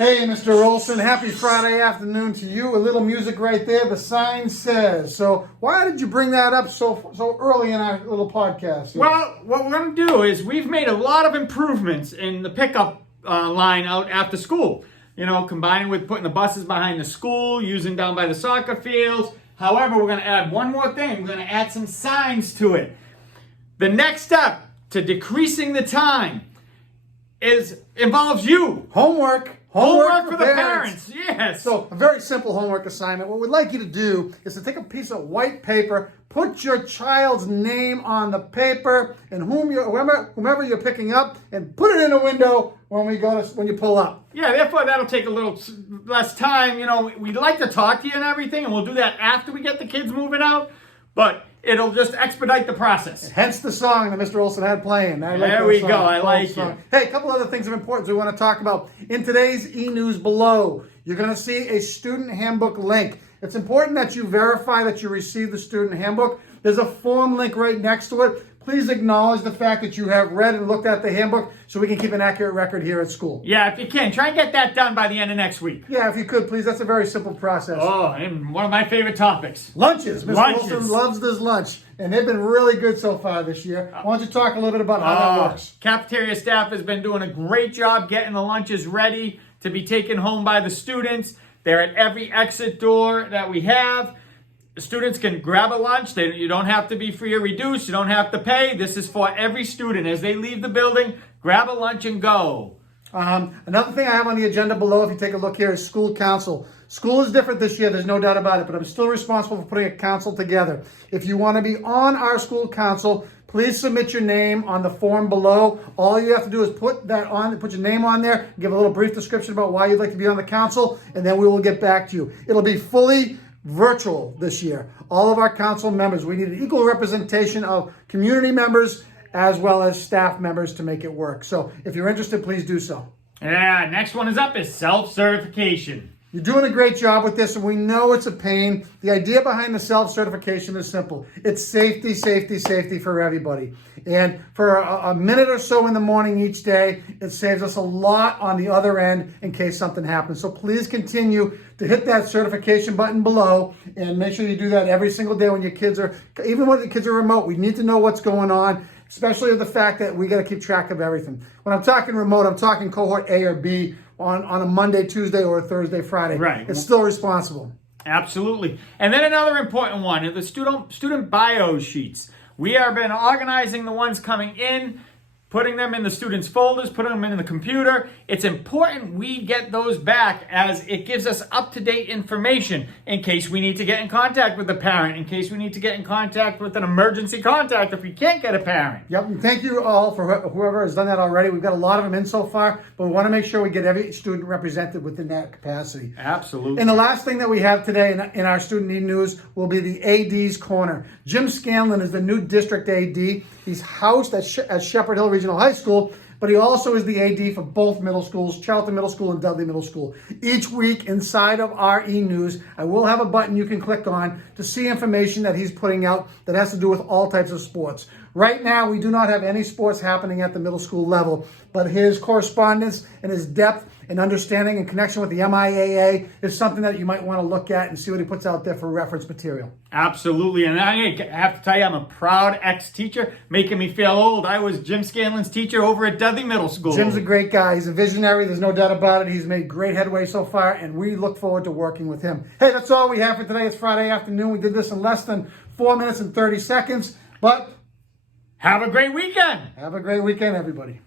Hey, Mr. Olson, happy Friday afternoon to you. A little music right there. The sign says. So why did you bring that up so early in our little podcast here? Well, what we're going to do is we've made a lot of improvements in the pickup line out after school. You know, combining with putting the buses behind the school, using down by the soccer fields. However, we're going to add one more thing. We're going to add some signs to it. The next step to decreasing the time involves you. Homework for the parents. Yes. So a very simple homework assignment. What we'd like you to do is to take a piece of white paper, put your child's name on the paper and whomever you're picking up, and put it in the window when you pull up. Yeah, therefore that'll take a little less time. You know, we'd like to talk to you and everything, and we'll do that after we get the kids moving out, but it'll just expedite the process. Hence the song that Mr. Olson had playing. There we go. I like it. Hey, a couple other things of importance we want to talk about. In today's e-news below, you're going to see a student handbook link. It's important that you verify that you received the student handbook. There's a form link right next to it. Please acknowledge the fact that you have read and looked at the handbook so we can keep an accurate record here at school. Yeah, if you can. Try and get that done by the end of next week. Yeah, if you could, please. That's a very simple process. Oh, and one of my favorite topics. Lunches. Mr. Lunches. Olson loves this lunch, and they've been really good so far this year. Why don't you talk a little bit about how that works? Cafeteria staff has been doing a great job getting the lunches ready to be taken home by the students. They're at every exit door that we have. The students can grab a lunch. You don't have to be free or reduced. You don't have to pay. This is for every student. As they leave the building, grab a lunch and go. Another thing I have on the agenda below, if you take a look here, is school council. School is different this year, there's no doubt about it, but I'm still responsible for putting a council together. If you want to be on our school council, please submit your name on the form below. All you have to do is put your name on there, give a little brief description about why you'd like to be on the council, and then we will get back to you. It'll be fully virtual this year. All of our council members, we need an equal representation of community members as well as staff members to make it work. So if you're interested, please do so. Yeah, next one is up is self-certification. You're doing a great job with this, and we know it's a pain. The idea behind the self-certification is simple. It's safety, safety, safety for everybody. And for a minute or so in the morning each day, it saves us a lot on the other end in case something happens. So please continue to hit that certification button below, and make sure you do that every single day when your kids are, even when the kids are remote. We need to know what's going on, especially with the fact that we got to keep track of everything. When I'm talking remote, I'm talking cohort A or B on a Monday, Tuesday, or a Thursday, Friday. Right. It's still responsible. Absolutely. And then another important one is the student bio sheets. We have been organizing the ones coming in, putting them in the students' folders, putting them in the computer. It's important we get those back, as it gives us up-to-date information in case we need to get in contact with the parent, in case we need to get in contact with an emergency contact if we can't get a parent. Yep, and thank you all for whoever has done that already. We've got a lot of them in so far, but we want to make sure we get every student represented within that capacity. Absolutely. And the last thing that we have today in our student e-news will be the AD's Corner. Jim Scanlon is the new district AD. He's housed at Shepherd Hill Regional High School, but he also is the AD for both middle schools, Charlton Middle School and Dudley Middle School. Each week inside of our e-news, I will have a button you can click on to see information that he's putting out that has to do with all types of sports. Right now, we do not have any sports happening at the middle school level, but his correspondence and his depth and understanding and connection with the MIAA is something that you might want to look at and see what he puts out there for reference material. Absolutely. And I have to tell you, I'm a proud ex-teacher, making me feel old. I was Jim Scanlon's teacher over at Dudley Middle School. Jim's a great guy. He's a visionary. There's no doubt about it. He's made great headway so far, and we look forward to working with him. Hey, that's all we have for today. It's Friday afternoon. We did this in less than 4 minutes and 30 seconds, but have a great weekend. Have a great weekend, everybody.